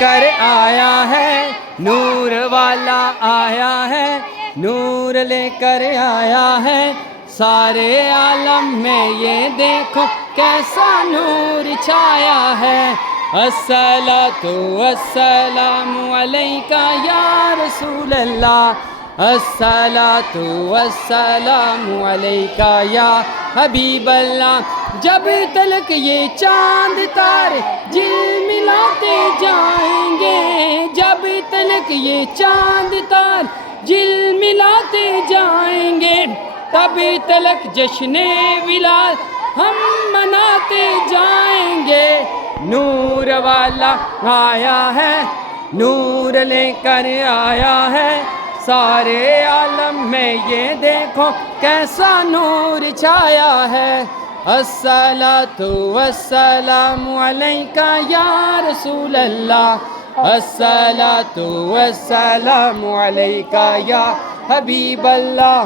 کر آیا ہے، نور والا آیا ہے، نور لے کر آیا ہے، سارے عالم میں یہ دیکھو کیسا نور چھایا ہے۔ الصلاۃ والسلام علیکہ یا رسول اللہ، الصلاۃ والسلام علیکہ یا حبیب اللہ۔ جب تلک یہ چاند تارے جلملاتے جائیں گے، جب تلک یہ چاند تارے جلملاتے جائیں گے، تب تلک جشن ولادت ہم مناتے جائیں گے۔ نور والا آیا ہے، نور لے کر آیا ہے، سارے عالم میں یہ دیکھو کیسا نور چھایا ہے۔ الصلاۃ والسلام علیکہ یا رسول اللہ، الصلاۃ والسلام علیکہ یا حبیب اللہ،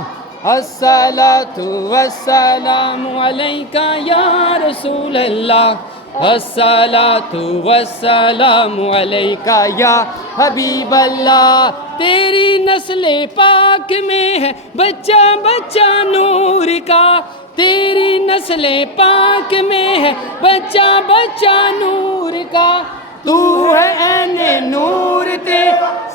الصلاۃ والسلام علیکہ یا رسول اللہ، الصلاۃ والسلام علیکہ یا حبیب اللہ۔ تیری نسل پاک میں ہے بچہ بچہ نور کا، تیری نسل پاک میں ہے بچہ بچہ نور کا، تو ہے عین نور تے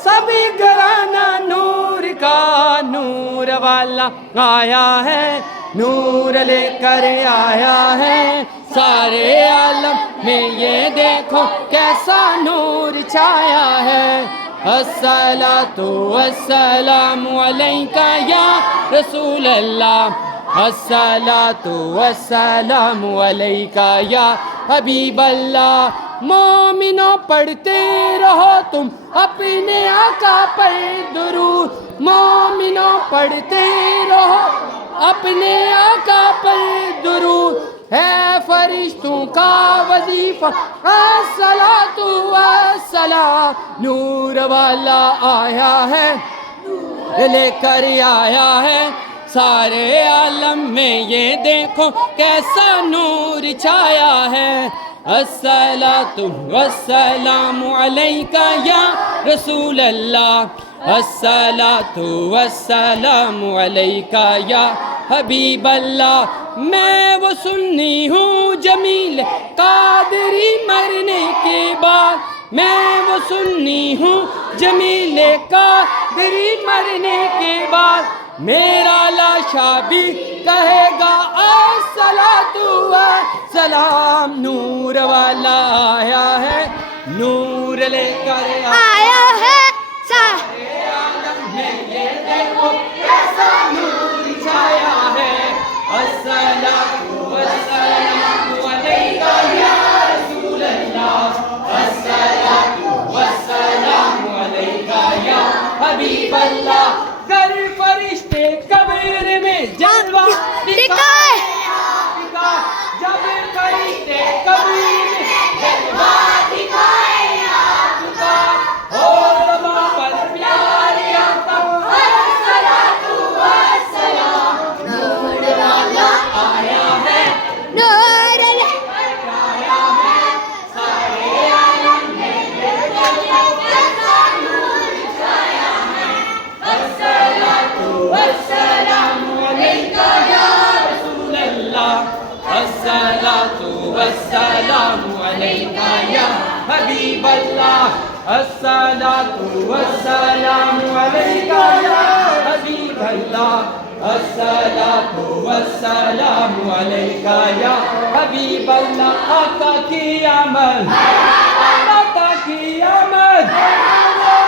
سبھی گھرانہ نور کا۔ نور والا آیا ہے، نور لے کر آیا ہے، سارے عالم میں یہ دیکھو کیسا نور چھایا ہے۔ الصلاۃ والسلام علیکہ یا رسول اللہ، الصلاۃ والسلام علیکہ یا حبیب اللہ۔ مومنوں پڑھتے رہو تم اپنے آقا پر درود، مومنوں پڑھتے رہو اپنے آقا پر درود، ہے فرشتوں کا وظیفہ الصلاۃ والسلام۔ نور والا آیا ہے، لے کر آیا ہے، سارے عالم میں یہ دیکھو کیسا نور چھایا ہے۔ الصلاۃ والسلام علیکہ یا رسول اللہ، الصلاۃ والسلام علیکہ یا حبیب اللہ۔ میں وہ سنی ہوں جمیل قادری مرنے کے بعد، میں وہ سنی ہوں جمیل قادری مرنے کے بعد، میرا لاشا بھی کہے گا الصلاۃ والسلام۔ نور والا آیا ہے، نور لے کر آیا ہے، سارے عالم میں یہ دیکھو کیسا نور چھایا ہے۔ الصلاۃ والسلام علیکہ یا رسول اللہ، الصلاۃ والسلام علیکہ یا حبیب اللہ۔ گر فرشتے قبر میں جلوہ دکھائے آپ کا، جب فرشتے قبر میں جلوہ دکھائے آپ کا، ہو زباں پر پیار آتا الصلاۃ والسلام۔ نور والا آیا ہے، نور آیا ہے، سارے عالم میں یہ دیکھو کیسا نور چھایا ہے۔ الصلاۃ والسلام علیکہ یا رسول اللہ، الصلاۃ والسلام علیکہ یا حبیب اللہ، الصلاۃ والسلام علیکہ یا حبیب اللہ، الصلاۃ والسلام علیکہ یا حبیب اللہ۔ آقا کی آمد، آقا کی آمد،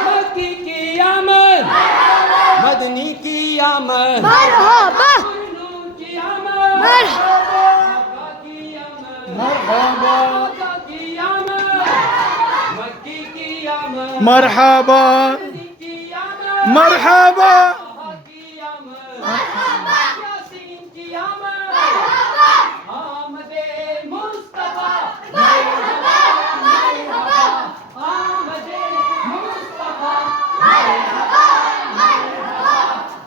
مکی کی آمد، مدنی کی آمد، مرحبا نور کی آمد، مرحبا آقا کی آمد، مرحبا آقا کی آمد، مکی کی آمد، مرحبا مدنی کی آمد، مرحبا طه کی آمد، یاسین کی آمد، آمد مصطفیٰ، مرحبا مرحبا، آمد مصطفیٰ، مرحبا مرحبا،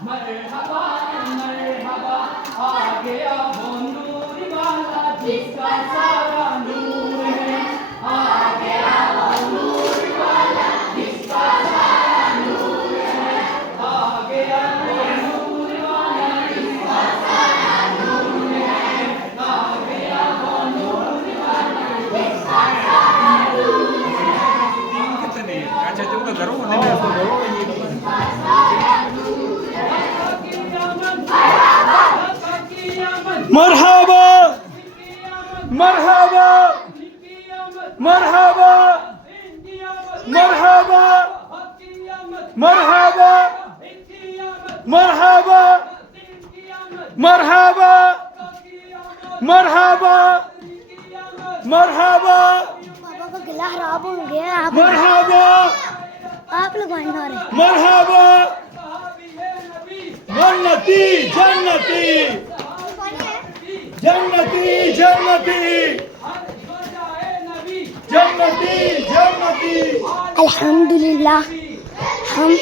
مرحبا مرحبا، آ گیا وہ نور والا جس کا سارا نور ہے، آ گیا وہ نور والا مرحبا مرحبا مرحبا مرحبا مرحبا مرحبا مرحبا مرحبا مرحبا پاپا کا گلا خراب ہو گیا مرحبا آپ لوگ آئیں گے مرحبا جنتی جنتی جنتی جنتی جنتی جنتی الحمدللہ ہم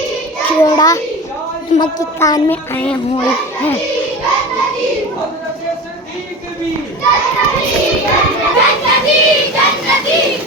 کیوڑا مکان میں آئے ہوئے ہیں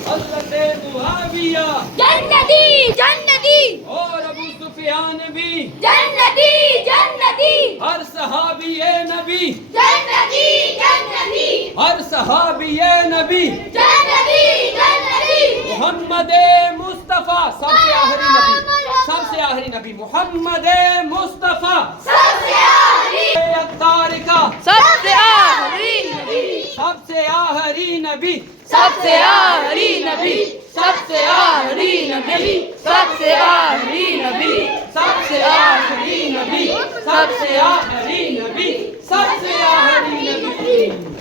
حضرت معاویہ جنتی جنتی اور ابو سفیان بھی جنتی جنتی ہر صحابی نبی جنتی جنتی ہر صحابی نبی جنتی جنتی محمد مصطفیٰ سب سے آخری نبی سب سے آخری نبی محمد مصطفیٰ سب سے آخری اختار کا سب سے آخری نبی سب سے آخری نبی سب سے آخری نبی سب سے آخری نبی سب سے آخری نبی سب سے آخری نبی سب سے آخری نبی سب سے آخری نبی